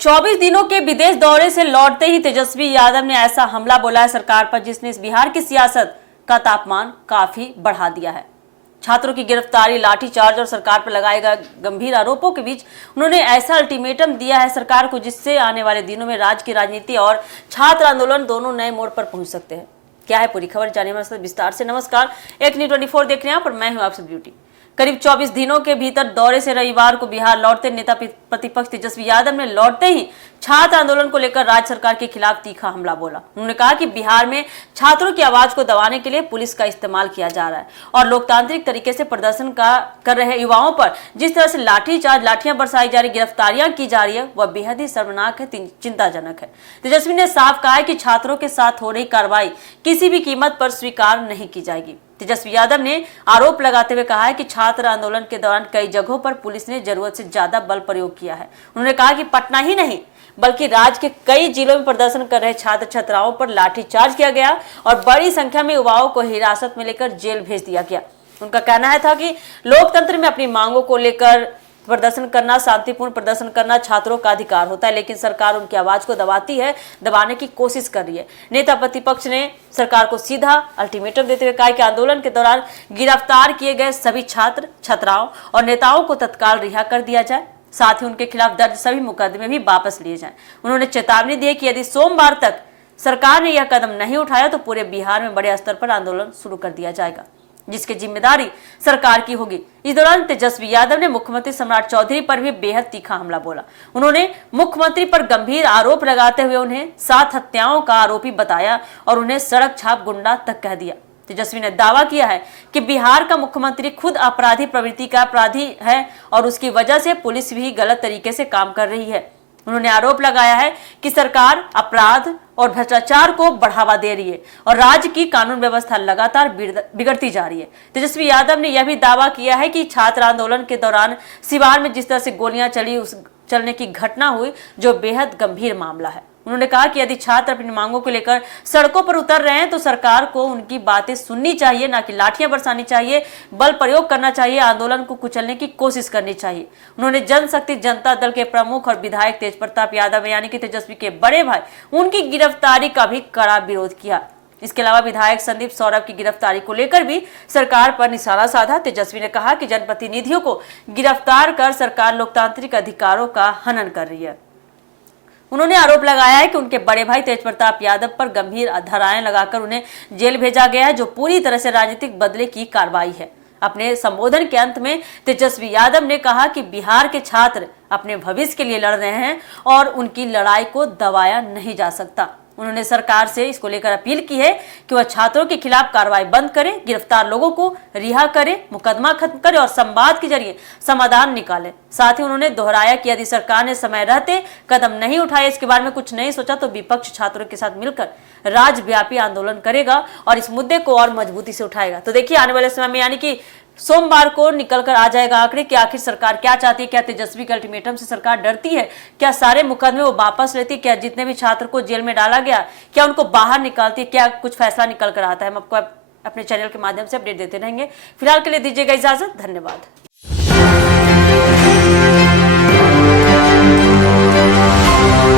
24 दिनों के विदेश दौरे से लौटते ही तेजस्वी यादव ने ऐसा हमला बोला है सरकार पर जिसने इस बिहार की सियासत का तापमान काफी बढ़ा दिया है। छात्रों की गिरफ्तारी, लाठीचार्ज और सरकार पर लगाए गए गंभीर आरोपों के बीच उन्होंने ऐसा अल्टीमेटम दिया है सरकार को जिससे आने वाले दिनों में राज्य की राजनीति और छात्र आंदोलन दोनों नए मोड़ पर पहुंच सकते हैं। क्या है पूरी खबर, जानिए हमारे साथ विस्तार से। नमस्कार, एक न्यूज़ 24 देख रहे हैं पर मैं हूं आपसे ब्यूटी। करीब 24 दिनों के भीतर दौरे से रविवार को बिहार लौटते नेता प्रतिपक्ष तेजस्वी यादव ने लौटते ही छात्र आंदोलन को लेकर राज्य सरकार के खिलाफ तीखा हमला बोला। उन्होंने कहा कि बिहार में छात्रों की आवाज को दबाने के लिए पुलिस का इस्तेमाल किया जा रहा है और लोकतांत्रिक तरीके से प्रदर्शन कर रहे युवाओं पर जिस तरह से लाठीचार्ज, लाठियां बरसाई जा रही, गिरफ्तारियां की जा रही है, वह बेहद ही शर्मनाक है, चिंताजनक है। तेजस्वी ने साफ कहा है कि छात्रों के साथ हो रही कार्रवाई किसी भी कीमत पर स्वीकार नहीं की जाएगी। तेजस्वी यादव ने आरोप लगाते हुए कहा है कि छात्र आंदोलन के दौरान कई जगहों पर पुलिस ने जरूरत से ज्यादा बल प्रयोग किया है। उन्होंने कहा कि पटना ही नहीं बल्कि राज्य के कई जिलों में प्रदर्शन कर रहे छात्र छात्राओं पर लाठीचार्ज किया गया और बड़ी संख्या में युवाओं को हिरासत में लेकर जेल भेज दिया गया। उनका कहना था कि लोकतंत्र में अपनी मांगों को लेकर प्रदर्शन करना, शांतिपूर्ण प्रदर्शन करना छात्रों का अधिकार होता है, लेकिन सरकार उनकी आवाज को दबाती है, दबाने की कोशिश कर रही है। नेता प्रतिपक्ष ने सरकार को सीधा अल्टीमेटम देते हुए कहा कि आंदोलन के दौरान गिरफ्तार किए गए सभी छात्र छात्राओं और नेताओं को तत्काल रिहा कर दिया जाए, साथ ही उनके खिलाफ दर्ज सभी मुकदमे भी वापस लिए जाएं। उन्होंने चेतावनी दी कि यदि सोमवार तक सरकार ने यह कदम नहीं उठाया तो पूरे बिहार में बड़े स्तर पर आंदोलन शुरू कर दिया जाएगा, जिसकी जिम्मेदारी सरकार की होगी। इस दौरान तेजस्वी यादव ने मुख्यमंत्री सम्राट चौधरी पर भी बेहद तीखा हमला बोला। उन्होंने मुख्यमंत्री पर गंभीर आरोप लगाते हुए उन्हें 7 हत्याओं का आरोपी बताया और उन्हें सड़क छाप गुंडा तक कह दिया। तेजस्वी ने दावा किया है कि बिहार का मुख्यमंत्री खुद अपराधी प्रवृत्ति का अपराधी है और उसकी वजह से पुलिस भी गलत तरीके से काम कर रही है। उन्होंने आरोप लगाया है कि सरकार अपराध और भ्रष्टाचार को बढ़ावा दे रही है और राज्य की कानून व्यवस्था लगातार बिगड़ती जा रही है। तेजस्वी यादव ने यह भी दावा किया है कि छात्र आंदोलन के दौरान सिवान में जिस तरह से गोलियां चलने की घटना हुई, जो बेहद गंभीर मामला है। उन्होंने कहा कि यदि छात्र अपनी मांगों को लेकर सड़कों पर उतर रहे हैं तो सरकार को उनकी बातें सुननी चाहिए, ना कि लाठियां बरसानी चाहिए, बल प्रयोग करना चाहिए, आंदोलन को कुचलने की कोशिश करनी चाहिए। उन्होंने जनशक्ति जनता दल के प्रमुख और विधायक तेजप्रताप यादव यानी कि तेजस्वी के बड़े भाई उनकी गिरफ्तारी का भी कड़ा विरोध किया। इसके अलावा विधायक संदीप सौरभ की गिरफ्तारी को लेकर भी सरकार पर निशाना साधा। तेजस्वी ने कहा कि जनप्रतिनिधियों को गिरफ्तार कर सरकार लोकतांत्रिक अधिकारों का हनन कर रही है। उन्होंने आरोप लगाया है कि उनके बड़े भाई तेजप्रताप यादव पर गंभीर धाराएं लगाकर उन्हें जेल भेजा गया है, जो पूरी तरह से राजनीतिक बदले की कार्रवाई है। अपने संबोधन के अंत में तेजस्वी यादव ने कहा कि बिहार के छात्र अपने भविष्य के लिए लड़ रहे हैं और उनकी लड़ाई को दबाया नहीं जा सकता। उन्होंने सरकार से इसको लेकर अपील की है कि वह छात्रों के खिलाफ कार्रवाई बंद करे, गिरफ्तार लोगों को रिहा करे, मुकदमा खत्म करे और संवाद के जरिए समाधान निकाले। साथ ही उन्होंने दोहराया कि यदि सरकार ने समय रहते कदम नहीं उठाए, इसके बारे में कुछ नहीं सोचा तो विपक्ष छात्रों के साथ मिलकर राज्यव्यापी आंदोलन करेगा और इस मुद्दे को और मजबूती से उठाएगा। तो देखिए आने वाले समय में यानी कि सोमवार को निकल कर आ जाएगा आंकड़े कि आखिर सरकार क्या चाहती है। क्या तेजस्वी के अल्टीमेटम से सरकार डरती है? क्या सारे मुकदमे वो वापस लेती है? क्या जितने भी छात्र को जेल में डाला गया क्या उनको बाहर निकालती है? क्या कुछ फैसला निकल कर आता है? हम आपको अपने चैनल के माध्यम से अपडेट देते रहेंगे। फिलहाल के लिए दीजिएगा इजाजत। धन्यवाद।